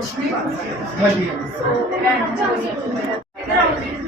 ਬੰਦਾ ਕਦੇ ਵੀ ਕੁਛ ਨਹੀਂ ਬਣ ਸਕਦਾ ਹਾਂਜੀ ਸੋ ਭੈਣ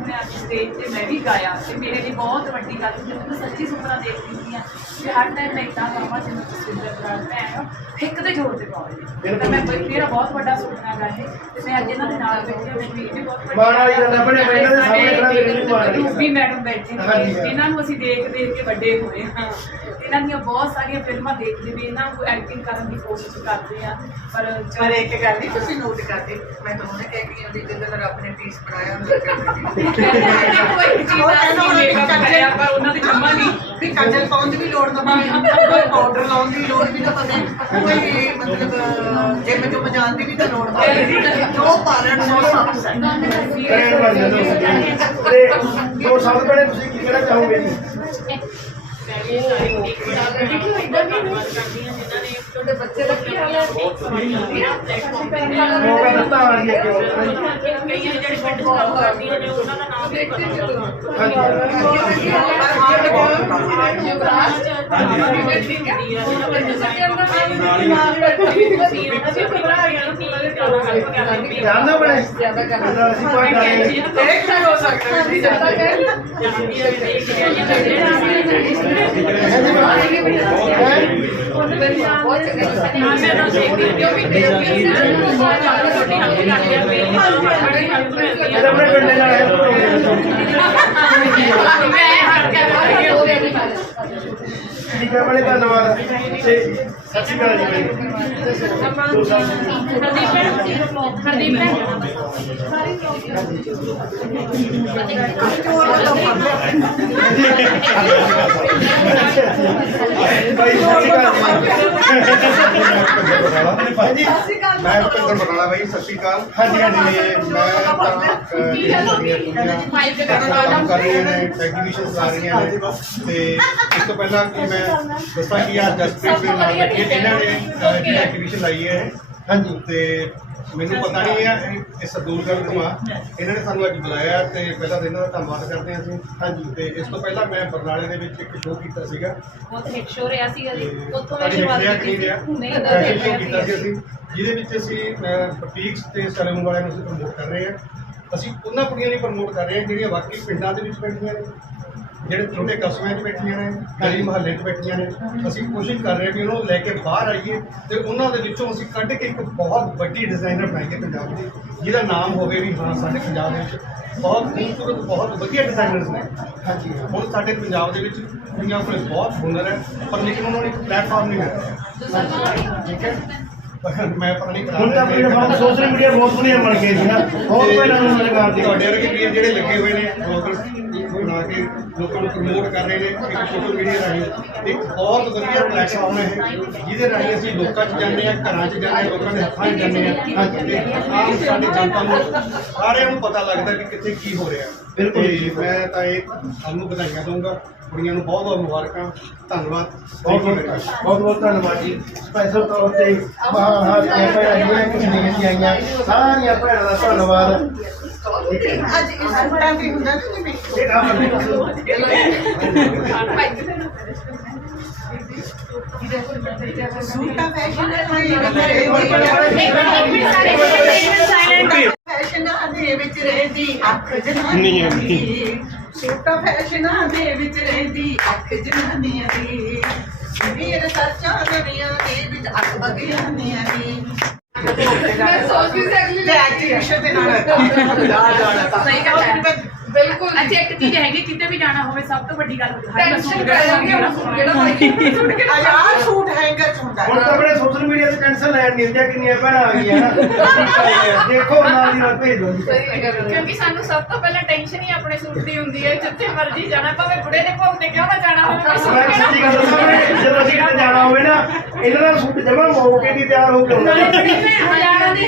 ਸਟੇਜ ਤੇ ਮੈਂ ਵੀ ਗਾਇਆ ਤੇ ਮੇਰੇ ਲਈ ਬਹੁਤ ਵੱਡੀ ਗੱਲ ਸੀ ਮੈਂ ਸੱਚੀ ਸੁਪਨਾ ਦੇਖਦੀ ਆ ਕਿ ਹਰ ਟਾਈਮ ਮੈਂ ਇਦਾਂ ਗਾਵਾਂ ਜਿਵੇਂ ਤੁਸੀਂ ਬਰਾੜ ਭੈਣ ਇੱਕ ਤੇ ਜ਼ੋਰ ਤੇ ਪਾਉਂਦੀ ਤਾਂ ਮੈਂ ਮੇਰਾ ਬਹੁਤ ਵੱਡਾ ਸੁਪਨਾ ਗਾ ਤੇ ਮੈਂ ਅੱਜ ਇਹਨਾਂ ਦੇ ਨਾਲ ਬੈਠੀ ਹਾਂ ਵੀ ਬਹੁਤ ਮਾਣ ਹੈ, ਦੇ ਸਾਹਮਣੇ ਖੜਾ ਮੇਰੇ ਲਈ ਮਾਣ ਵਾਲੀ ਗੱਲ ਹੈ। ਰੂਬੀ ਮੈਡਮ ਬੈਠੇ ਨੇ ਹਾਂ। ਇਹਨਾਂ ਨੂੰ ਅਸੀਂ ਦੇਖ ਦੇਖ ਕੇ ਵੱਡੇ ਹੋਏ ਹਾਂ ਇਹਨਾਂ ਦੀਆਂ ਬਹੁਤ ਸਾਰੀਆਂ ਫਿਲਮਾਂ ਦੇਖਦੇ ਵੀ ਇਹਨਾਂ ਨੂੰ ਐਕਟਿੰਗ ਕਰਨ ਦੀ ਕੋਸ਼ਿਸ਼ ਕਰਦੇ ਆ। ਪਰ ਪਰ ਇੱਕ ਗੱਲ ਨਹੀਂ ਤੁਸੀਂ ਨੋਟ ਕਰਦੇ। ਮੈਂ ਤਾਂ ਉਹਨੇ ਕਹਿ ਕੇ ਉਹਦੀ ਜਦੋਂ ਰੱਬ ਨੇ ਪੀਸ ਬਣਾਇਆ ਹੁੰਦਾ ਕੋਈ ਚੀਜ਼ ਮੇਕਅਪ ਕਰਿਆ ਪਰ ਉਹਨਾਂ ਦੀ ਜਮਾ ਨਹੀਂ। ਵੀ ਕਾਜਲ ਪਾਉਣ ਦੀ ਵੀ ਲੋੜ ਨਾ ਪਵੇ। ਕੋਈ ਪਾਊਡਰ ਲਾਉਣ ਦੀ ਲੋੜ ਵੀ ਨਾ ਪਵੇ। ਕੋਈ ਮਤਲਬ ਜਿਮ ਜੋ ਜਾਣ ਦੀ ਵੀ ਤਾਂ ਲੋੜ ਪਵੇ। ਜੋ ਪਾਲਣ ਸੋ ਸਭ ਟ੍ਰੇਨ ਬਣ ਜਾਂਦੇ। ਤੇ ਦੋ ਸਾਲ ਪਹਿਲੇ ਤੁਸੀਂ ਕੀ ਕਹਿਣਾ ਚਾਹੋਗੇ? ਜੀ ਛੋਟੇ ਬੱਚੇ ਦਾ ਕੀ ਹਾਲ ਹੈ ਮੌਕਾ ਦਿੱਤਾ ਆ ਜੀ ਅੱਗੇ ਹੋਰ ਤਰ੍ਹਾਂ ਹੀ। ਕਈਆਂ ਜਿਹੜੇ ਪਿੰਡ ਚ ਕੰਮ ਕਰਦੀਆਂ ਨੇ ਉਹਨਾਂ ਦਾ ਨਾਮ ਵੀ ਪਤਾ ਹਾਂਜੀ ਪਰ ਹਾਰਡ ਕੋਲ ਜਾਣਦਾ ਬਣੇ ਜਿਆਦਾ ਅਸੀਂ ਕੋਈ ਗੱਲ ਨਹੀਂ ਇਹ ਕੀ ਹੋ ਸਕਦਾ ਜੀ ਇਹਦਾ ਆਪਣੇ ਪਿੰਡੇ ਨਾਲ ਹੈ ਠੀਕ ਹੈ ਬੜੇ ਧੰਨਵਾਦ ਤੇ ਸਤਿ ਸ਼੍ਰੀ ਅਕਾਲ ਜੀ ਬਾਈ ਦੋ ਸਾਲ ਬਾਈ ਹਾਂਜੀ ਮੈਂ ਭਿੰਦਰ ਬਰਾਲਾ ਬਾਈ ਸਤਿ ਸ਼੍ਰੀ ਅਕਾਲ। ਹਾਂਜੀ, ਹਾਂਜੀ। ਤੇ ਮੈਂ ਤਾਂ ਜਿਹੜੀਆਂ ਕੁੜੀਆਂ ਕੰਮ ਕਰ ਰਹੀਆਂ ਨੇ ਐਗਜ਼ੀਬਿਸ਼ਨ ਲਾ ਰਹੀਆਂ ਨੇ। ਤੇ ਇਸ ਤੋਂ ਪਹਿਲਾਂ ਕਿ ਮੈਂ ਦੱਸਾਂ ਕਿ ਯਾਰ ਜਸਪ੍ਰੀਤ ਦੇ ਨਾਲ ਬੈਠੇ ਇਹਨਾਂ ਨੇ ਐਗਜ਼ੀਬਿਸ਼ਨ ਲਾਈ ਹੈ। ਹਾਂਜੀ। ਤੇ ਮੈਨੂੰ ਪਤਾ ਨਹੀਂ ਹੈ ਇਹ- ਸਰਦੂਲਗੜ੍ਹ ਤੋਂ ਆ ਇਹਨਾਂ ਨੇ ਸਾਨੂੰ ਅੱਜ ਬੁਲਾਇਆ ਤੇ ਪਹਿਲਾਂ ਤਾਂ ਇਹਨਾਂ ਦਾ ਧੰਨਵਾਦ ਕਰਦੇ ਹਾਂ ਅਸੀਂ। ਹਾਂਜੀ ਤੇ ਇਸ ਤੋਂ ਪਹਿਲਾਂ ਮੈਂ ਬਰਨਾਲੇ ਦੇ ਵਿੱਚ ਇੱਕ ਸ਼ੋਅ ਕੀਤਾ ਸੀਗਾ। ਬਹੁਤ ਹਿੱਟ ਸ਼ੋ ਰਿਹਾ ਸੀਗਾ ਜੀ। ਉੱਥੋਂ ਮੈਂ ਸ਼ੁਰੂਆਤ ਕੀਤੀ ਸੀ। ਨਹੀਂ ਫੈਸ਼ਨ ਤਾਂ ਸ਼ੋਅ ਕੀਤਾ ਸੀ ਅਸੀਂ ਜਿਹਦੇ ਵਿੱਚ ਅਸੀਂ ਬੁਟੀਕਸ ਤੇ ਸੈਲੂਨ ਵਾਲਿਆਂ ਨੂੰ ਅਸੀਂ ਪ੍ਰਮੋਟ ਕਰ ਰਹੇ ਹਾਂ। ਅਸੀਂ ਉਹਨਾਂ ਕੁੜੀਆਂ ਨੂੰ ਪ੍ਰਮੋਟ ਕਰ ਰਹੇ ਹਾਂ ਜਿਹੜੀਆਂ ਵਾਕਈ ਪਿੰਡਾਂ ਦੇ ਵਿੱਚ ਬੈਠੀਆਂ ਨੇ। ਜਿਹੜੇ ਛੋਟੇ ਕਸਬਿਆਂ 'ਚ ਬੈਠੀਆਂ ਨੇ ਗਲੀ ਮੁਹੱਲੇ 'ਚ ਬੈਠੀਆਂ ਨੇ ਅਸੀਂ ਕੋਸ਼ਿਸ਼ ਕਰ ਰਹੇ ਹਾਂ ਕਿ ਉਹਨਾਂ ਨੂੰ ਲੈ ਕੇ ਬਾਹਰ ਆਈਏ ਤੇ ਉਹਨਾਂ ਦੇ ਵਿੱਚੋਂ ਅਸੀਂ ਕੱਢ ਕੇ ਇੱਕ ਬਹੁਤ ਵੱਡੀ ਡਿਜ਼ਾਈਨਰ ਬਣਾਈਏ ਪੰਜਾਬ ਦੀ ਜਿਹਦਾ ਨਾਮ ਹੋਵੇ ਵੀ ਹਾਂ ਸਾਡੇ ਪੰਜਾਬ ਦੇ ਵਿੱਚ ਬਹੁਤ ਖੂਬਸੂਰਤ ਬਹੁਤ ਵਧੀਆ ਡਿਜ਼ਾਈਨਰਸ ਨੇ। ਹਾਂਜੀ। ਹੁਣ ਸਾਡੇ ਪੰਜਾਬ ਦੇ ਵਿੱਚ ਕੁੜੀਆਂ ਕੋਲ ਬਹੁਤ ਹੁਨਰ ਹੈ ਪਰ ਲੇਕਿਨ ਉਹਨਾਂ ਨੂੰ ਇੱਕ ਪਲੇਟਫਾਰਮ ਨਹੀਂ ਮਿਲ ਰਿਹਾ ਠੀਕ ਹੈ? ਮੈਂ ਪਤਾ ਨਹੀਂ ਕਰਾ ਹੁਣ ਤਾਂ ਆਪਣੇ ਬਹੁਤ ਸੋਸ਼ਲ ਮੀਡੀਆ ਬਹੁਤ ਵਧੀਆ ਬਣ ਗਏ ਸੀ ਨਾ। ਬਹੁਤ ਪਹਿਲਾਂ ਨੂੰ ਸਰਕਾਰ ਦੀ। ਤੁਹਾਡੇ ਵਰਗੇ ਵੀਰ ਜਿਹੜੇ ਲੱਗੇ ਹੋਏ ਨੇ ਬਲੌਗਰ ਬਣਾ ਕੇ ਲੋਕਾਂ ਨੂੰ ਪ੍ਰਮੋਟ ਕਰ ਰਹੇ ਨੇ ਇੱਕ ਸੋਸ਼ਲ ਮੀਡੀਆ ਰਾਹੀਂ। ਇੱਕ ਬਹੁਤ ਵਧੀਆ ਪਲੇਟਫਾਰਮ ਹੈ ਜਿਹਦੇ ਰਾਹੀਂ ਅਸੀਂ ਲੋਕਾਂ 'ਚ ਜਾਂਦੇ ਆ ਘਰਾਂ 'ਚ ਜਾਂਦੇ ਆ ਲੋਕਾਂ ਦੇ ਹੱਥਾਂ 'ਚ ਜਾਂਦੇ ਆ ਤੇ ਆਮ ਸਾਡੀ ਜਨਤਾ ਨੂੰ ਸਾਰਿਆਂ ਨੂੰ ਪਤਾ ਲੱਗਦਾ ਕਿ ਕਿੱਥੇ ਕੀ ਹੋ ਰਿਹਾ। ਬਿਲਕੁਲ। ਮੈਂ ਤਾਂ ਇਹ ਤੁਹਾਨੂੰ ਵਧਾਈਆਂ ਦਊਂਗਾ। ਕੁੜੀਆਂ ਨੂੰ ਬਹੁਤ ਬਹੁਤ ਮੁਬਾਰਕਾਂ ਧੰਨਵਾਦ ਬਹੁਤ. ਬਹੁਤ ਬਹੁਤ ਧੰਨਵਾਦ ਜੀ ਸਪੈਸ਼ਲ ਤੌਰ ਤੇ ਬਾਹਰ ਭੈਣਾਂ ਜਿਹੜੀਆਂ ਕਸ਼ਮੀਰ ਦੀਆਂ ਆਈਆਂ ਸਾਰੀਆਂ ਭੈਣਾਂ ਦਾ ਧੰਨਵਾਦ ਹੈ ਅੱਜ ਇਸ ਸੂਟਾਂ ਵੀ ਹੁੰਦਾ ਨਾ ਜਿਵੇਂ ਇਹ ਕੰਮ ਨਹੀਂ ਸੂਟਾਂ ਫੈਸ਼ਨ ਫੈਸ਼ਨਾਂ ਦੇ ਵਿੱਚ ਰਹਿੰਦੀ ਅੱਖ ਜਨਾਨੀਆਂ ਦੀ। ਸੂਟਾਂ ਫੈਸ਼ਨਾਂ ਦੇ ਵਿੱਚ ਰਹਿੰਦੀ ਅੱਖ ਜਨਾਨੀਆਂ ਦੀ। ਵੀਰ ਸੱਚਾ ਨਵੀਆਂ ਦੇ ਵਿੱਚ ਅੱਖ ਬਗਿਆਨੀਆਂ ਦੀ। ਮੈਂ ਸੋਚਦੀ ਸੀ ਅਗਲੀ ਐਕਟੀਵੇਸ਼ਨ ਦੇ ਨਾਲ। ਸਹੀ ਗੱਲ ਹੈ। ਬਿਲਕੁਲ ਅੱਛਾ ਇੱਕ ਚੀਜ਼ ਹੈਗੀ ਕਿਤੇ ਵੀ ਜਾਣਾ ਹੋਵੇ ਸਭ ਤੋਂ ਵੱਡੀ ਗੱਲ ਹੈ ਟੈਨਸ਼ਨ ਪੈ ਜਾਂਦੀ ਹੈ ਕਿਹੜਾ ਆਜ਼ਾਦ ਸੂਟ ਹੈਂਗਰ ਚ ਹੁੰਦਾ ਹੁਣ ਤਾਂ ਆਪਣੇ ਸੋਸ਼ਲ ਮੀਡੀਆ ਤੇ ਟੈਨਸ਼ਨ ਲੈਣ ਨਹੀਂ ਦਿੰਦੇ ਕਿੰਨੀਆਂ ਭੈਣਾਂ ਆ ਗਈਆਂ ਨਾ। ਦੇਖੋ ਨਾਲ ਦੀ ਨਾਲ ਭੇਜ ਦੋ ਜੀ ਕਿਉਂਕਿ ਸਾਨੂੰ ਸਭ ਤੋਂ ਪਹਿਲਾਂ ਟੈਨਸ਼ਨ ਹੀ ਆਪਣੇ ਸੂਟ ਦੀ ਹੁੰਦੀ ਹੈ ਜਿੱਥੇ ਮਰਜ਼ੀ ਜਾਣਾ ਭਾਵੇਂ ਬੁੜੇ ਦੇ ਭੋਗ ਤੇ ਕਿਉਂ ਨਾ ਜਾਣਾ ਹੋਵੇ ਸੱਚੀ ਗੱਲ ਜਦੋਂ ਅਸੀਂ ਕਿਤੇ ਜਾਣਾ ਹੋਵੇ ਨਾ ਇਹਨਾਂ ਦਾ ਸੂਟ ਜਮਾ ਮੌਕੇ ਦੀ ਤਿਆਰ ਹੋ ਕੇ ਆਉਂਦਾ। ਹਜ਼ਾਰਾਂ ਦੀ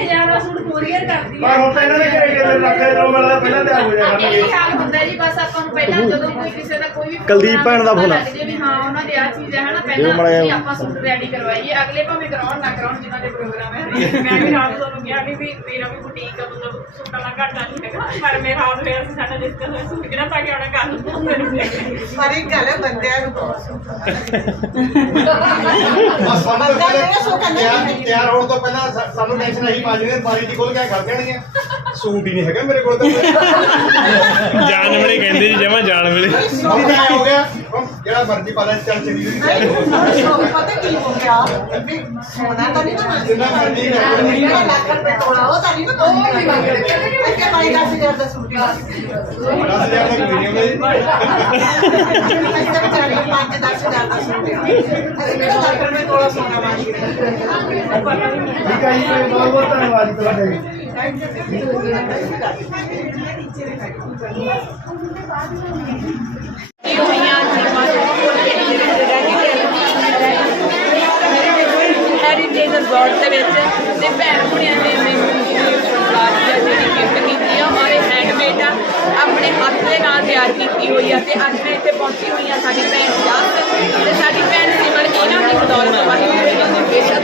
ਪਰ ਹੁਣ ਤਾਂ ਇਹਨਾਂ ਨੇ ਘਰੇ ਘਰੇ ਰੱਖੇ ਰੋ ਵਾਲਾ ਪਹਿਲਾਂ ਤਿਆਰ ਹੋ ਜਾਣਾ। ਇਹ ਖਿਆਲ ਹੁੰਦਾ ਹੈ ਜੀ ਬਸ ਆਪਾਂ ਨੂੰ ਪਹਿਲਾਂ ਜਦੋਂ ਕੋਈ ਕਿਸੇ ਦਾ ਕੋਈ ਵੀ ਕੁਲਦੀਪ ਭੈਣ ਦਾ phone ਆ। ਜੇ ਵੀ ਹਾਂ ਉਹਨਾਂ ਦੇ ਆ ਚੀਜ਼ ਹੈ ਹਨਾ ਪਹਿਲਾਂ। ਅਸੀਂ ਆਪਾਂ ਸੂਟ ਰੈਡੀ ਕਰਵਾਈਏ। ਅਗਲੇ ਭਾਵੇਂ ਕਰਾਉਣ ਨਾ ਕਰਾਉਣ ਜਿਨ੍ਹਾਂ ਦੇ ਪ੍ਰੋਗਰਾਮ ਹੈ ਮੈਂ ਵੀ ਰਾਤ ਤੁਹਾਨੂੰ ਕਿਹਾ ਵੀ ਵੀ ਮੇਰਾ ਵੀ ਬੁਟੀਕ ਆ ਮਤਲਬ ਸੂਟਾਂ ਦਾ ਘਾਟਾ ਨਹੀਂ ਹੈਗਾ। ਪਰ ਮੇਰਾ ਹਾਲ ਹੋਇਆ ਸੀ ਸਾਡਾ ਡਿਸਕਸ ਹੋਇਆ ਸੂਟ ਕਿਹੜਾ ਪਾ ਕੇ ਆਉਣਾ ਕਰ ਪਰ ਇੱਕ ਗੱਲ ਹੈ ਬੰਦਿਆਂ ਨੂੰ ਬਹੁਤ ਬਸ ਸਾਨੂੰ ਬੰਦਾ ਜਿਹੜਾ ਤਿਆਰ- ਨਹੀਂ। ਤਿਆਰ ਹੋਣ ਤੋਂ ਪਹਿਲਾਂ ਸਾ- ਸਾਨੂੰ ਟੈਨਸ਼ਨ ਆਹੀ ਪਾ ਜਣੇ ਬਾਰੀ ਦੀ ਖੋਲ ਕੇ ਕਰ ਦੇਣਗੇ ਸੂਟ ਹੀ ਨਹੀਂ ਹੈਗਾ ਮੇਰੇ ਕੋਲ ਤਾਂ। ਜਾਣ ਵੇਲੇ ਕਹਿੰਦੇ ਜੀ ਜਮਾ ਜਾਣ ਵੇਲੇ ਹੁਣ ਤਾਂ ਐਂ ਹੋ ਗਿਆ। ਜਿਹੜਾ ਮਰਜ਼ੀ ਪਾ ਲੈ ਚੱਲ ਚਲੀ। ਦੀ ਪਤਾ ਕੀ ਹੋ ਗਿਆ? ਵੀ ਸੋਨਾ ਤਾਂ ਨਹੀਂ ਨਾ ਜਿੰਨਾ ਮਰਜ਼ੀ ਲੈ ਲਓ। ਜਿਹੜਾ ਲੱਖ ਰੁਪਏ ਤੋਲਾ ਉਹ ਤਾਂ ਨਹੀਂ ਨਾ ਉਹ ਵੀ ਮੰਗ ਰਹੇ ਅੱਗੇ ਪਾਈ 10000 ਦਾ ਸੂਟ ਹੀ ਦਸ ਹਜ਼ਾਰ ਦਾ ਕੋਈ ਨਹੀਂ ਹੁੰਦਾ ਜੀ ਅੱਗੇ ਵਿਚਾਰੀ 5-10000 ਦਾ ਸੂਟ ਹੀ ਅਸੀਂ ਕਿਹੜਾ ਲੱਖ ਰੁਪਏ ਤੋਲਾ ਸੋਨਾ ਮੰਗ ਰਹੇ ਠੀਕ ਹੈ ਜੀ ਬਹੁਤ ਬਹੁਤ ਧੰਨਵਾਦ ਜੀ। ਤੁਹਾਡਾ ਜੀ ਇਹ ਹੋਈਆਂ ਹੈਰੀਟੇਜ ਰਿਜ਼ੋਰਟ ਦੇ ਵਿੱਚ ਤੇ ਭੈਣ ਭੁਣਿਆਂ ਨੇ ਮੈਨੂੰ ਫਲਾਸ ਜਿਹੜੀ ਗਿਫਟ ਕੀਤੀ ਆ ਔਰ ਇਹ ਹੈਂਡਮੇਡ ਆ। ਆਪਣੇ ਹੱਥ ਦੇ ਨਾਲ ਤਿਆਰ ਕੀਤੀ ਹੋਈ ਆ ਤੇ ਅੱਜ ਮੈਂ ਇੱਥੇ ਪਹੁੰਚੀ ਹੋਈ ਆ ਸਾਡੀ ਭੈਣ ਜਸ ਤੇ। ਸਾਡੀ ਭੈਣ ਸਿਮਰ ਇਹਨਾਂ ਦੀ ਬਦੌਲਤ ਵਾਹਿਗੁਰੂ ਇਹਨਾਂ ਦੀ ਬੇਸ਼ੱਕ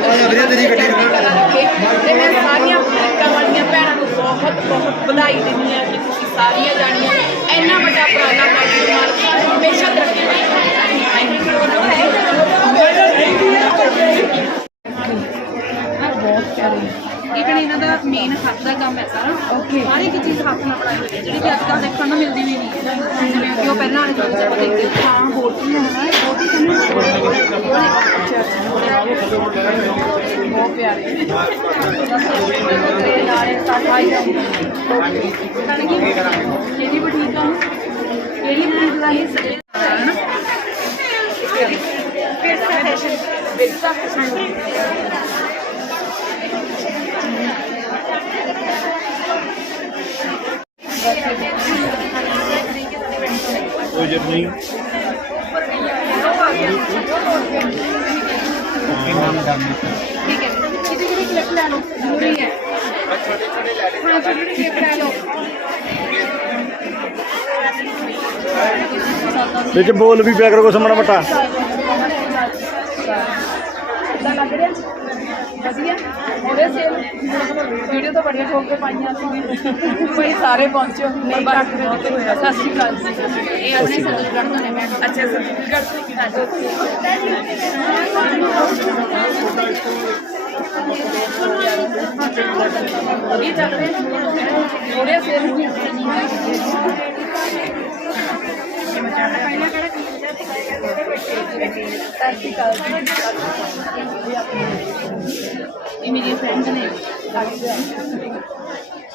ਤੇ ਮੈਂ ਸਾਰੀਆਂ ਭੂਮਿਕਾ ਵਾਲੀਆਂ ਭੈਣਾਂ ਨੂੰ ਬਹੁਤ ਬਹੁਤ ਵਧਾਈ ਦਿੰਦੀ ਆ ਕਿ ਸਾਰੀਆਂ ਜਾਣੀਆਂ ਇੰਨਾ ਵੱਡਾ ਉਪਰਾਲਾ ਕਰਦੇ ਨਾਲ ਹਮੇਸ਼ਾ ਤਰੱਕੀ ਇਹ ਇਹਨਾਂ ਦਾ ਮੇਨ ਹੱਥ ਦਾ ਕੰਮ ਹੈ ਸਾਰਾ ਹਰ ਇੱਕ ਚੀਜ਼ ਹੱਥ ਨਾਲ ਬਣਾਈ ਹੋਈ ਹੈ। ਜਿਹੜੀ ਕਿ ਅੱਜ ਕੱਲ੍ਹ ਦੇਖਣ ਨੂੰ ਮਿਲਦੀ ਵੀ ਨਹੀਂ ਜਿਵੇਂ ਕਿ ਉਹ ਪਹਿਲਾਂ ਵਾਲੇ ਕੰਮ ਆਪਾਂ ਦੇਖਦੇ ਸੀ। ਹਾਂ ਬੋਟੀ ਹੈ ਨਾ ਬਹੁਤ ਪਿਆਰੇ ਤੇ ਨਾਲੇ ਸਫ਼ਾਈ ਦਾ ਕਣਕੀ ਕਿਹੜੀ ਬੁਟੀਕ ਆ ਕਿਹੜੀ ਬੁਟੀਕ ਦਾ ਇਹ ਸਜੇ ਹੈ ਨਾ ਫਿਰ ਫੈਸ਼ਨ ਬਿਲਕੁਲ ਫੈਸ਼ਨ ਜਰ ਨਹੀਂ ਠੀਕ ਹੈ ਕਿਤੇ ਕਿਤੇ ਕਲਿੱਪ ਲੈ ਲਓ ਜ਼ਰੂਰੀ ਹੈ ਵਿੱਚ ਬੋਲ ਵੀ ਪਿਆ ਕਰੋ ਕੁਛ ਮਾੜਾ ਮੋਟਾ। ਕਿੱਦਾਂ ਲੱਗ ਰਿਹਾ ਵਧੀਆ। ਹੋਰੇ ਸੇਲ ਵੀਡੀਓ ਤਾਂ ਬੜੀਆਂ ਠੋਕ ਕੇ ਪਾਈਆਂ ਸੀ ਕੋਈ ਸਾਰੇ ਪਹੁੰਚੋ। ਨਹੀਂ ਤੱਕ ਬਹੁਤ ਹੋਇਆ। ਸਤਿ ਸ਼੍ਰੀ ਅਕਾਲ ਜੀ। ਇਹ ਆਪਣੇ ਸਰਦੂਲਗੜ੍ਹ ਤੋਂ ਨੇ ਮੈਂ ਅੱਛਾ ਸਰਦੂਲਗੜ੍ਹ ਤੋਂ ਵਧੀਆ ਚੱਲ ਰਿਹਾ। ਹੋਰੇ ਸੇਲ ਸਤਿ ਸ਼੍ਰੀ ਅਕਾਲ ਇਹ ਮੇਰੀ ਫਰੈਂਡ ਨੇ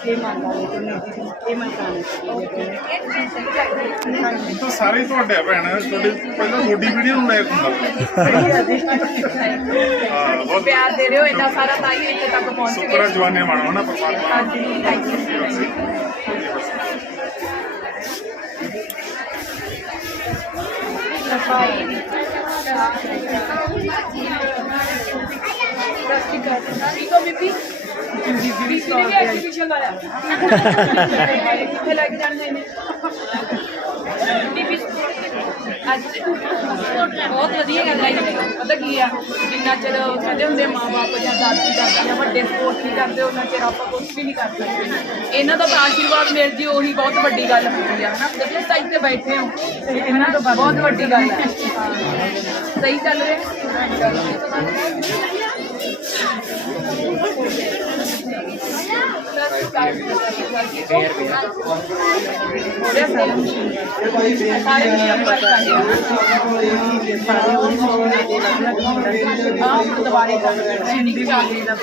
ਇਹ ਮੰਨ ਲਾ ਲੈ ਇਹ ਮੰਨ ਤਾਂ ਸਾਰੇ ਤੁਹਾਡੇ ਭੈਣ ਤੁਹਾਡੇ ਪਹਿਲਾਂ ਤੁਹਾਡੀ ਵੀਡੀਓ ਨੂੰ ਲਾਇਕ ਹੁੰਦਾ। ਹਾਂ ਪਿਆਰ ਦੇ ਰਹੇ ਹੋ ਇੰਨਾ ਸਾਰਾ ਤਾਂ ਹੀ ਇੱਥੇ ਤੱਕ ਪਹੁੰਚ ਹੈ ਗਏ ਜਵਾਨੇ ਮਾਣੋ ਨਾ ਪਰਮਾਤਮਾ। ਹਾਂਜੀ ਥੈਂਕ ਯੂ ਸਫ਼ਾਈ ਠੀਕ ਹੋ ਬੀਬੀ ਬੀਬੀ ਨੇ ਵੀ ਐਗਜ਼ੀਬਿਸ਼ਨ ਲਾਇਆ ਕਿੱਥੇ ਲੈ ਕੇ ਜਾਣਾ ਇਹਨੇ ਬੀਬੀ ਅੱਜ ਬਹੁਤ ਵਧੀਆ ਗੱਲ ਹੈ ਪਤਾ ਕੀ ਆ? ਜਿੰਨਾ ਚਿਰ ਕਹਿੰਦੇ ਹੁੰਦੇ ਮਾਂ-ਬਾਪ ਜਾਂ ਦਾਦੀ ਦਾਦੀ ਜਾਂ ਵੱਡੇ ਸਪੋਰਟ ਨਹੀਂ ਕਰਦੇ ਉਹਨਾਂ ਚਿਰ ਆਪਾਂ ਕੁਝ ਵੀ ਨਹੀਂ ਕਰ ਸਕਦੇ। ਇਹਨਾਂ ਦਾ ਤਾਂ ਆਸ਼ੀਰਵਾਦ ਮਿਲ ਜੀ ਉਹੀ ਬਹੁਤ ਵੱਡੀ ਗੱਲ ਹੁੰਦੀ ਆ ਹਨਾ? ਜਦੋਂ ਸਾਈਡ ਤੇ ਬੈਠੇ ਹੋ ਇਹਨਾਂ ਤੋਂ ਬਹੁਤ ਵੱਡੀ ਗੱਲ ਹੈ ਹਾਂ। ਸਹੀ ਚੱਲ ਰਿਹਾ। ਸਾਰੇ ਵੀ ਆਪਾਂ ਆਹ ਦੁਬਾਰੇ ਕਰ ਟ੍ਰੇਨਿੰਗ ਚੱਲ ਰਹੀ ਦਾ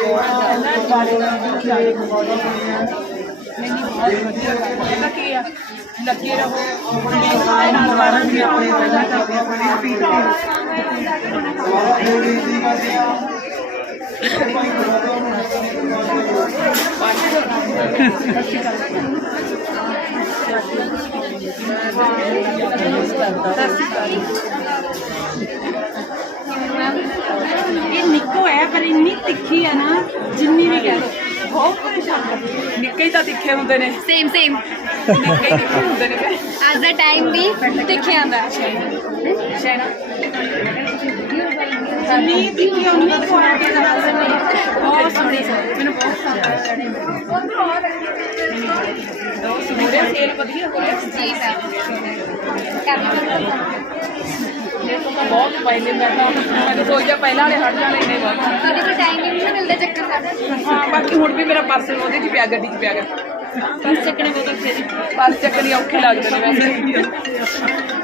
ਦਾ ਇਹ ਨਿੱਕੋ ਹੈ ਪਰ ਇੰਨੀ ਤਿੱਖੀ ਹੈ ਨਾ ਜਿੰਨੀ ਵੀ ਕਹਿ ਲਓ। ਬਹੁਤ ਪਰੇਸ਼ਾਨ ਕਰਦੀ। ਨਿੱਕਾ ਹੀ ਤਾਂ ਤਿੱਖੇ ਹੁੰਦੇ ਨੇ। ਸੇਮ ਸੇਮ ਨਿੱਕੇ ਹੀ ਤਿੱਖੇ ਹੁੰਦੇ ਨੇ। ਅੱਜ ਦਾ ਟਾਈਮ ਵੀ ਦੇਖਿਆ ਜਾਂਦਾ ਸ਼ੈਨਾ? ਨਹੀਂ ਦਿਖੀ ਉਹਨੂੰ ਕੁਆਲਿਟੀ ਦਾ ਦੱਸ ਬਹੁਤ ਸੋਹਣੀ ਸੀ। ਮੈਨੂੰ ਬਹੁਤ ਪਸੰਦ ਆਇਆ ਮੇਰੇ ਸੇਲ ਵਧੀਆ ਹੋ ਰਿਹਾ ਜੀ ਸਰ ਕਰ ਬਹੁਤ ਪਾਈਲੇ ਮੈਂ ਤਾਂ। ਮੈਨੂੰ ਸੋਚਿਆ ਪਹਿਲਾਂ ਵਾਲੇ ਹਟ ਜਾਣੇ ਇੰਨੇ ਬਹੁਤ ਤੁਹਾਡੇ ਕੋਲ ਟਾਈਮ ਹੀ ਨਹੀਂ ਮਿਲਦਾ ਚੱਕਰ ਸਾਡਾ ਹਾਂ ਬਾਕੀ ਹੁਣ ਵੀ ਮੇਰਾ ਪਰਸ ਉਹਦੇ 'ਚ ਪਿਆ ਗੱਡੀ 'ਚ ਪਿਆ। ਗਾ ਬਸ ਚੱਕਣੇ ਬਹੁਤ ਔਖੇ ਪਰਸ ਚੱਕਣੀ ਔਖੇ ਲੱਗਦੇ ਨੇ ਵੈਸੇ।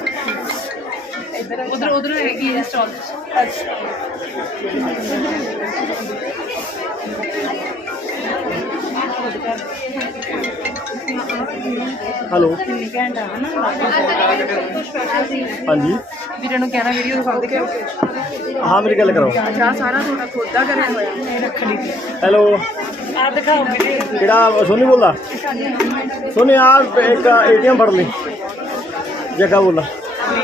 ਉਧਰ ਉਧਰ ਹੈਗੀ ਹੈ ਸਟਾਲ ਹੈਲੋ ਹਾਂਜੀ। ਵੀਰੇ ਨੂੰ ਕਹਿਣਾ ਵੀਡੀਓ ਦਿਖਾਉਂਦੇ ਕਿ ਹਾਂ ਮੇਰੀ ਗੱਲ ਕਰੋ। ਚਾਹ ਸਾਰਾ ਤੁਹਾਡਾ ਖੋਦਾ ਕਰਿਆ ਹੋਇਆ। ਇਹ ਰੱਖਣੀ ਦੀ ਹੈਲੋ ਆ ਦਿਖਾਓ ਵੀਰੇ। ਕਿਹੜਾ ਸੋਨੀ ਬੋਲਦਾ? ਸੋਨੀ ਆ ਇੱਕ ਏਟੀਐਮ ਫੜ ਲਈ। ਜੱਗਾ ਬੋਲਦਾ।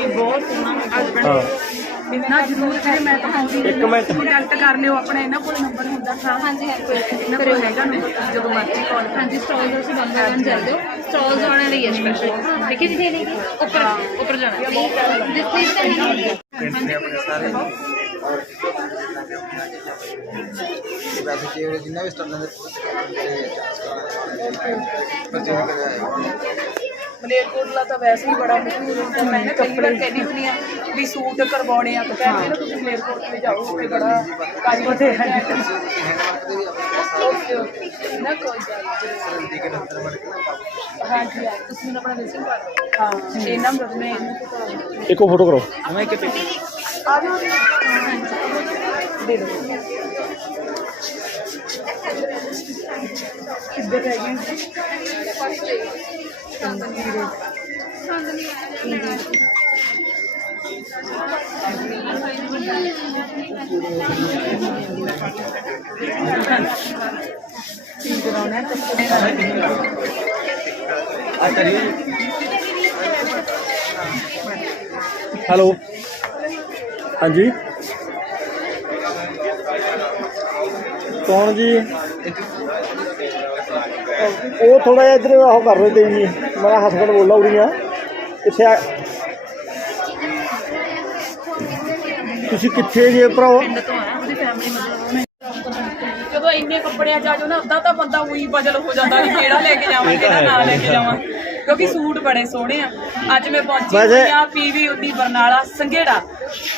ਬਹੁਤ ਹਾਂ। ਇੰਨਾ ਜ਼ਰੂਰ ਕਰੇ ਮੈਂ ਤਾਂ ਆਉਂਦੀ ਇੱਕ ਮਿੰਟ। ਕੰਟੈਕਟ ਕਰ ਲਿਓ ਆਪਣਾ ਇਹਨਾਂ ਕੋਲ ਨੰਬਰ ਹੁੰਦਾ ਹਾਂ। ਹਾਂਜੀ ਇਹਨਾਂ ਕੋਲ ਹੈਗਾ ਨੰਬਰ ਜਦੋਂ ਮਰਜ਼ੀ ਕਾਲ ਹਾਂਜੀ ਸਟਾਲ ਦਾ ਤੁਸੀਂ ਬੰਦ ਕਰਨ ਚੱਲ ਦਿਓ ਸਟਾਲ ਜਾਣੇ ਲਈ ਹੈ ਸਪੈਸ਼ਲ ਦੇਖੀ ਜੀ ਨਹੀਂ ਉੱਪਰ ਉੱਪਰ ਜਾਣਾ। ਡਿਸਪਲੇ ਤੇ ਹੈ ਨਹੀਂ। ਵੈਸੇ ਜਿਹੜੇ ਜਿੰਨਾ ਵੀ ਸਟਾਲਾਂ ਦੇ ਪਰਚੇਜ ਕਰਿਆ ਮਲੇਰਕੋਟਲਾ ਤਾਂ ਵੈਸੇ ਹੀ ਬੜਾ ਮਸ਼ਹੂਰ ਹੁੰਦਾ ਮੈਂ ਨਾ ਕਈ ਵਾਰ ਕਹਿੰਦੀ ਹੁੰਦੀ ਆ ਵੀ ਸੂਟ ਕਰਵਾਉਣੇ ਆ ਤਾਂ ਕਹਿੰਦੇ ਨਾ ਤੁਸੀਂ ਮਲੇਰਕੋਟਲੇ ਜਾਓ ਉੱਥੇ ਬੜਾ ਕਾਜੀ ਬਥੇ ਹੈ। ਹੈਂਡਵਰਕ ਦੇ ਵੀ ਆਪਣੇ ਓਕੇ ਓਕੇ ਨਾ ਕੋਈ ਗੱਲ ਨਹੀਂ। ਦੀ ਕੇ ਦਫ਼ਤਰ ਵੜ ਕੇ ਨਾ ਬਾਬੂ ਹਾਂਜੀ ਹਾਂ ਤੁਸੀਂ ਮੈਨੂੰ ਆਪਣਾ ਵਿਜ਼ਿਟ ਕਰ ਦਿਓ। ਹਾਂ ਇਹ ਨੰਬਰ ਮੈਂ ਇਹਨਾਂ ਤੋਂ ਕਰਾਂਗੀ ਇੱਕੋ ਫੋਟੋ ਕਰੋ। ਆ ਜਾਓ ਦੇ ਦਿਓ। ਕਿੱਧਰ ਰਹਿ ਗਏ ਹੈਲੋ। ਹਾਂਜੀ। ਕੌਣ ਜੀ? ਉਹ ਥੋੜਾ ਜਿਹਾ ਇੱਧਰ ਉਹ ਕਰ ਰਹੇ ਤੇ ਜੀ। ਮੇਰਾ ਹਸਬੰਡ ਬੋਲਦਾ ਕਿੱਥੇ ਆ। ਤੁਸੀਂ ਕਿੱਥੇ ਜੇ ਭਰਾਓ ਜਦੋਂ ਇੰਨੇ ਕੱਪੜਿਆਂ ਚ ਆ ਜਾਓ ਨਾ ਅੱਧਾ ਤਾਂ ਬੰਦਾ ਉਹੀ ਬਜਲ ਹੋ ਜਾਂਦਾ ਵੀ ਕਿਹੜਾ ਲੈ ਕੇ ਜਾਵਾਂ ਕਿਹੜਾ ਨਾ ਲੈ ਕੇ ਜਾਵਾਂ। ਕਿਉਂਕਿ ਸੂਟ ਬੜੇ ਸੋਹਣੇ ਆ। ਅੱਜ ਮੈਂ ਪਹੁੰਚੀ ਆ ਪੀਵੀ ਉੱਡੀ ਬਰਨਾਲਾ ਸੰਘੇੜਾ।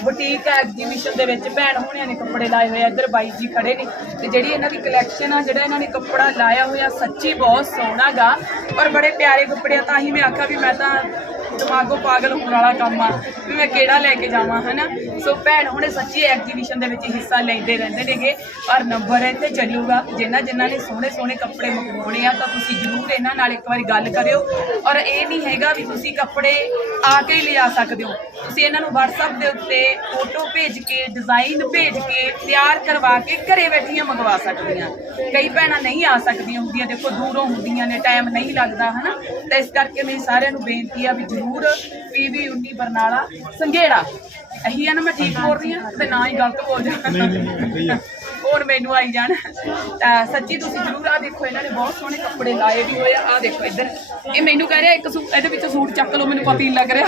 ਬੁਟੀਕ ਐਗਜੀਬਿਸ਼ਨ ਦੇ ਵਿੱਚ ਭੈਣ ਹੋਣਿਆਂ ਨੇ ਕੱਪੜੇ ਲਾਏ ਹੋਏ ਆ, ਇੱਧਰ ਬਾਈ ਜੀ ਖੜੇ ਨੇ। ਤੇ ਜਿਹੜੀ ਇਹਨਾਂ ਦੀ ਕਲੈਕਸ਼ਨ ਆ, ਜਿਹੜਾ ਇਹਨਾਂ ਨੇ ਕੱਪੜਾ ਲਾਇਆ ਹੋਇਆ, ਸੱਚੀ ਬਹੁਤ ਸੋਹਣਾ ਗਾ ਔਰ ਬੜੇ ਪਿਆਰੇ ਕੱਪੜੇ ਆ ਤਾਂ ਹੀ ਮੈਂ ਆਖਿਆ ਵੀ ਮੈਂ ਤਾਂ ਦਿਮਾਗੋਂ ਪਾਗਲ ਹੋਣ ਵਾਲਾ ਕੰਮ ਆ ਵੀ ਮੈਂ ਕਿਹੜਾ ਲੈ ਕੇ ਜਾਵਾਂ, ਹਨਾ? ਸੋ ਭੈਣ, ਹੁਣੇ ਸੱਚੀ ਐਗਜੀਬਿਸ਼ਨ ਦੇ ਵਿੱਚ ਹਿੱਸਾ ਲੈਂਦੇ ਰਹਿੰਦੇ ਨੇਗੇ। ਔਰ ਨੰਬਰ ਇੱਥੇ ਚੱਲੂਗਾ। ਜਿਨ੍ਹਾਂ ਜਿਨ੍ਹਾਂ ਨੇ ਸੋਹਣੇ ਸੋਹਣੇ ਕੱਪੜੇ ਮੰਗਵਾਉਣੇ ਆ, ਤਾਂ ਤੁਸੀਂ ਜ਼ਰੂਰ ਇਹਨਾਂ ਨਾਲ ਇੱਕ ਵਾਰੀ ਗੱਲ ਕਰਿਓ। ਔਰ ਇਹ ਨਹੀਂ ਹੈਗਾ ਵੀ ਤੁਸੀਂ ਕੱਪੜੇ ਆ ਕੇ ਹੀ ਲਿਆ ਸਕਦੇ ਹੋ। ਤੁਸੀਂ ਇਹਨਾਂ ਨੂੰ WhatsApp ਦੇ ਉੱਤੇ ਫੋਟੋ ਭੇਜ ਕੇ ਡਿਜ਼ਾਈਨ ਭੇਜ ਕੇ, ਤਿਆਰ ਕਰਵਾ ਕੇ ਘਰੇ ਬੈਠੀਆਂ ਮੰਗਵਾ ਸਕਦੀਆਂ। ਕਈ ਭੈਣਾਂ ਨਹੀਂ ਆ ਸਕਦੀਆਂ ਹੁੰਦੀਆਂ। ਦੇਖੋ, ਦੂਰੋਂ ਹੁੰਦੀਆਂ ਨੇ ਟਾਈਮ ਨਹੀਂ ਲੱਗਦਾ, ਹਨਾ? ਤਾਂ ਇਸ ਕਰਕੇ ਮੇਰੀ ਸਾਰਿਆਂ ਨੂੰ ਬੇਨਤੀ ਆ ਵੀ ਜ਼ਰੂਰ ਪੀਵੀ 19 ਬਰਨਾਲਾ। ਸੰਘੇੜਾ ਇਹੀ ਆ ਨਾ ਮੈਂ ਠੀਕ ਬੋਲ ਰਹੀ ਹਾਂ ਤੇ ਨਾ ਹੀ ਗਲਤ ਬੋਲ ਜਾ। ਹੋਰ ਮੈਨੂੰ ਆਈ ਜਾਣ। ਤਾਂ ਸੱਚੀ ਤੁਸੀਂ ਜ਼ਰੂਰ ਆ ਦੇਖੋ ਇਹਨਾਂ ਨੇ ਬਹੁਤ ਸੋਹਣੇ ਕੱਪੜੇ ਲਾਏ ਵੀ ਹੋਏ ਆ। ਆ ਦੇਖੋ ਇੱਧਰ। ਇਹ ਮੈਨੂੰ ਕਹਿ ਰਿਹਾ ਇੱਕ ਸੂਟ ਇਹਦੇ ਵਿੱਚੋਂ ਸੂਟ ਚੱਕ ਲਓ ਮੈਨੂੰ ਪਤਾ ਹੀ ਲੱਗ ਰਿਹਾ।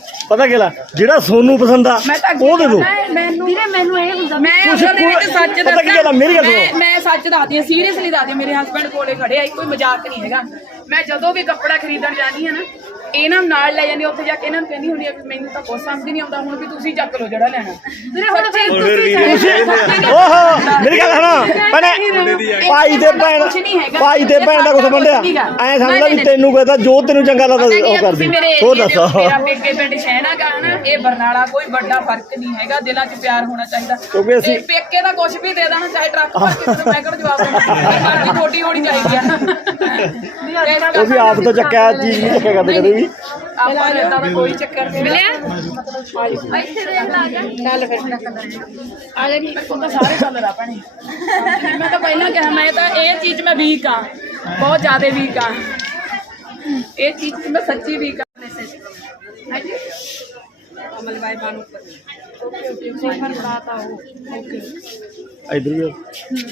ਪਤਾ ਕਿਲਾ ਜਿਹੜਾ ਸੋਨੂੰ ਪਸੰਦ ਆ ਮੈਂ ਤਾਂ ਉਹ ਦੇ ਦੋ। ਮੈਨੂੰ ਵੀਰੇ ਮੈਨੂੰ ਇਹ ਹੁੰਦਾ ਮੈਂ ਦੇ ਵਿੱਚ ਸੱਚ ਪਤਾ ਕੀ ਗੱਲ ਆ, ਮੇਰੀ ਗੱਲ ਮੈਂ- ਸੁਣੋ। ਮੈਂ ਸੱਚ ਦੱਸਦੀ ਹਾਂ ਸੀਰੀਅਸਲੀ ਦੱਸਦੀ ਹਾਂ ਮੇਰੇ ਹਸਬੰਡ ਕੋਲੇ ਖੜੇ ਆ ਕੋਈ ਮਜ਼ਾਕ ਨਹੀਂ ਹੈਗਾ। ਮੈਂ ਜਦੋਂ ਵੀ ਕੱਪੜਾ ਖਰੀਦਣ ਜਾਂਦੀ ਹਾਂ ਨਾ ਇਹਨਾਂ ਨੂੰ ਨਾਲ ਲੈ ਜਾਂਦੀ ਉੱਥੇ ਜਾ ਕੇ ਇਹਨਾਂ ਨੂੰ ਕਹਿੰਦੀ ਹੁੰਦੀ ਆ ਵੀ ਮੈਨੂੰ ਤਾਂ ਕੁਛ ਸਮਝ ਨਹੀਂ ਆਉਂਦਾ ਹੁਣ ਵੀ ਤੁਸੀਂ ਚੱਕ ਲਓ ਜਿਹੜਾ ਲੈਣਾ। ਵੀਰੇ ਹੁਣ ਫਿਰ ਤੁਸੀਂ ਓਹੋ ਮੇਰੀ ਗੱਲ ਸੁਣੋ। ਭੈਣੇ ਭਾਈ ਦੇ ਭੈਣ ਭਾਈ ਦੇ ਭੈਣ ਦਾ ਕੁਛ ਬੰਦਿਆ ਐ ਸਮਝ ਲੈ ਵੀ ਤੈਨੂੰ ਕਹਤਾ ਜੋ ਤੈਨੂੰ ਚੰਗਾ ਲੱਗਦਾ ਉਹ ਕਰਦੀ। ਹੋਰ ਦੱਸੋ। ਮੇਰਾ ਪੇਕੇ ਪਿੰਡ ਸ਼ਹਿਨਾ ਗਾ ਨਾ ਇਹ ਬਰਨਾਲਾ ਕੋਈ ਵੱਡਾ ਫ਼ਰਕ ਨਹੀਂ ਹੈਗਾ ਦਿਲਾਂ 'ਚ ਪਿਆਰ ਹੋਣਾ ਚਾਹੀਦਾ। ਕਿਉਂਕਿ ਅਸੀਂ- ਪੇਕੇ ਦਾ ਕੁਝ ਵੀ ਦੇ ਦੇਣਾ ਚਾਹੇ ਟਰੱਕ ਭਰ ਕੇ ਤੇ ਮੈਂ ਕਿਹੜਾ ਜਵਾਬ ਦੇਣਾ। ਮਰਜ਼ੀ ਥੋੜੀ ਹੋਣੀ ਚਾਹੀਦੀ ਆ। ਉਹ ਵੀ ਆਪ ਤੋਂ ਚੱਕਿਆ ਚੀਜ਼ ਨਹੀਂ ਚੱਕਿਆ ਕਰਦੇ ਕਦੇ ਵੀ। ਆਪਾਂ ਦਾ ਕੋਈ ਚੱਕਰ ਨਹੀਂ। ਮਿਲਿਆ? ਇੱਥੇ ਦੇਖ ਲਾ ਜਾ ਚੱਲ ਫਿਰ। ਆ ਜਾ ਕੀ ਉਹ ਤਾਂ ਸਾਰੇ ਕਲਰ ਆ ਭੈਣੇ। ਮੈਂ ਤਾਂ ਪਹਿਲਾਂ ਕਿਹਾ ਮੈਂ ਤਾਂ ਇਹ ਚੀਜ਼ ਮੈਂ ਵੀਕ ਆ। ਬਹੁਤ ਜ਼ਿਆਦਾ ਵੀਕ ਆ। ਇਹ ਚੀਜ਼ 'ਚ ਮੈਂ ਸੱਚੀ ਵੀਕ ਆ। ਅਮਲ ਬਾਈ ਮਾਨੂ ਪਰ ਓਕੇ ਓਕੇ ਫਰ ਬਾਤ ਆਓ ਓਕੇ ਇਧਰ ਵੀ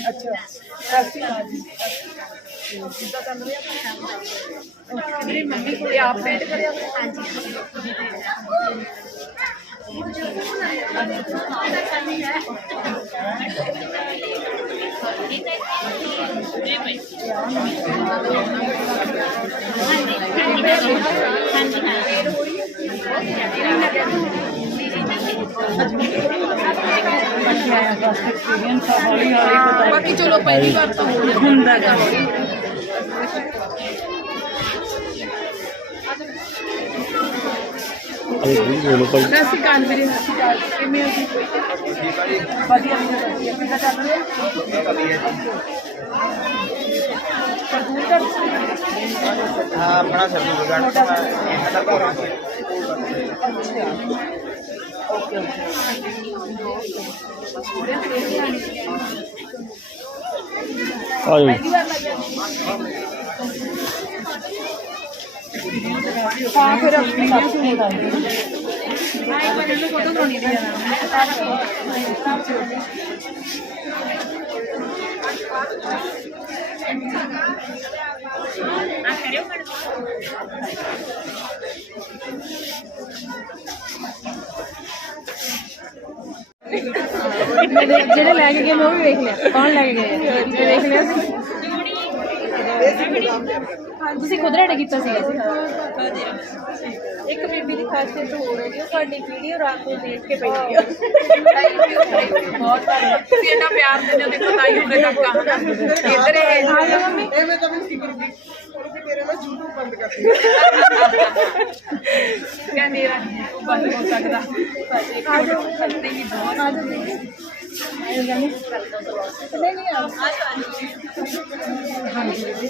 ਅੱਛਾ। ਸਸਤੀ ਆ ਜੀ। ਕਿੱਦਾਂ ਚੱਲ ਰਿਹਾ ਆਪਣਾ ਮੇਰੀ ਮੰਮੀ ਕੋਲ ਆਪ ਪੇਂਟ ਕਰਿਆ ਹਾਂਜੀ ਬਾਕੀ ਚਲੋ ਪਹਿਲੀ ਵਾਰ ਤਾਂ ਹੁੰਦਾ ਗਾ ਇਧਰ ਵੀ ਬੋਲੋ ਭਾਈ ਸਤਿ ਸ਼੍ਰੀ ਅਕਾਲ ਵੀਰੇ। ਸਤਿ ਸ਼੍ਰੀ ਅਕਾਲ ਕਿਵੇਂ ਹੋ ਜੀ? ਵਧੀਆ ਵਧੀਆ ਕਿੱਦਾਂ ਚੱਲ ਰਿਹਾ ਕੰਪਿਊਟਰ ਹਾਂ ਆਪਣਾ ਸਰਟੀਫਿਕੇਟ ਇਹਨਾਂ ਦਾ ਘਰ ਓਕੇ ਓਕੇ ਆਜੋ। ਹਾਂ ਫਿਰ ਆਪਣੀ ਵੀਡੀਓ ਸ਼ੂਟ ਕਰਾਂਗੇ ਆਈ ਪਰ ਇਹਨੂੰ ਫੋਟੋ ਕਰਾਉਣੀ ਦੀ ਜਿਹੜੇ ਲੈ ਕੇ ਗਏ ਮੈਂ ਉਹ ਵੀ ਵੇਖ ਲਿਆ। ਕੌਣ ਲੈ ਕੇ ਗਏ? ਵੇਖ ਲਿਆ। ਸੀ ਤੁਸੀਂ ਖੁਦ ਰੈਡੀ ਕੀਤਾ ਸੀ ਇੱਕ ਬੀਬੀ ਦੀ ਖਾਸੀਅਤ ਹੋਰ ਹੈ ਕਿ ਉਹ ਸਾਡੀ ਵੀਡੀਓ ਰਾਤ ਨੂੰ ਦੇਖ ਕੇ ਪੈਂਦੀ ਆ। ਬਹੁਤ ਤੁਸੀਂ ਇੰਨਾ ਪਿਆਰ ਦਿੰਦੇ ਹੋ ਦੇਖੋ ਤਾਈ ਹੁਣੇ ਤੱਕ ਆ ਹਨਾ ਇੱਧਰ ਇਹ ਆ ਜਾ ਮੰਮੀ ਐਵੇਂ ਤਾਂ ਮੈਨੂੰ ਫਿਕਰ ਨਹੀਂ ਕਿ ਤੇਰੇ ਨਾਲ YouTube ਬੰਦ ਕਰ ਦੇ ਕਹਿੰਦੇ ਰਾ ਉਹ ਬੰਦ ਹੋ ਸਕਦਾ। ਬਹੁਤ ਆ। ਨਹੀਂ ਨਹੀਂ ਆ ਹਾਂਜੀ।